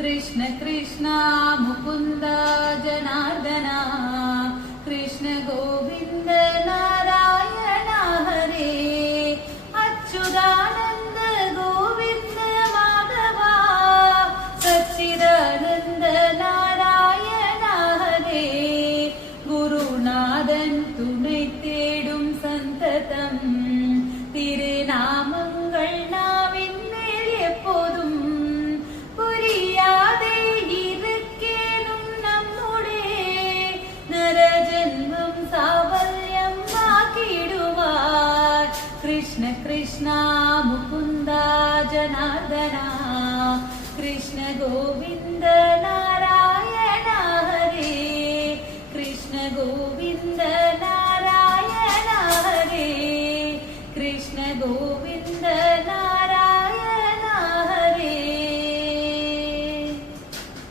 कृष्ण कृष्ण मुकुन्द जनार्दन कृष्ण गोविन्द नारायण हरे अच्युतानन्द गोविन्द माधव सच्चिदानन्द नारायण हरे गुरुनाथन तुणை தேடும் சந்ததம் திருநாமங்கள் நாவின் மேல் எப்போதும் புரியாதே இருக்கேனும் நம்முடைய நரஜன்மம் சாவல்யம் ஆக்கிடுவார் कृष्ण कृष्ण मुकुन्द जनार्दन कृष्ण गोविन्द नारायण हरे कृष्ण गोविन्द नारायण हरे कृष्ण गोविन्द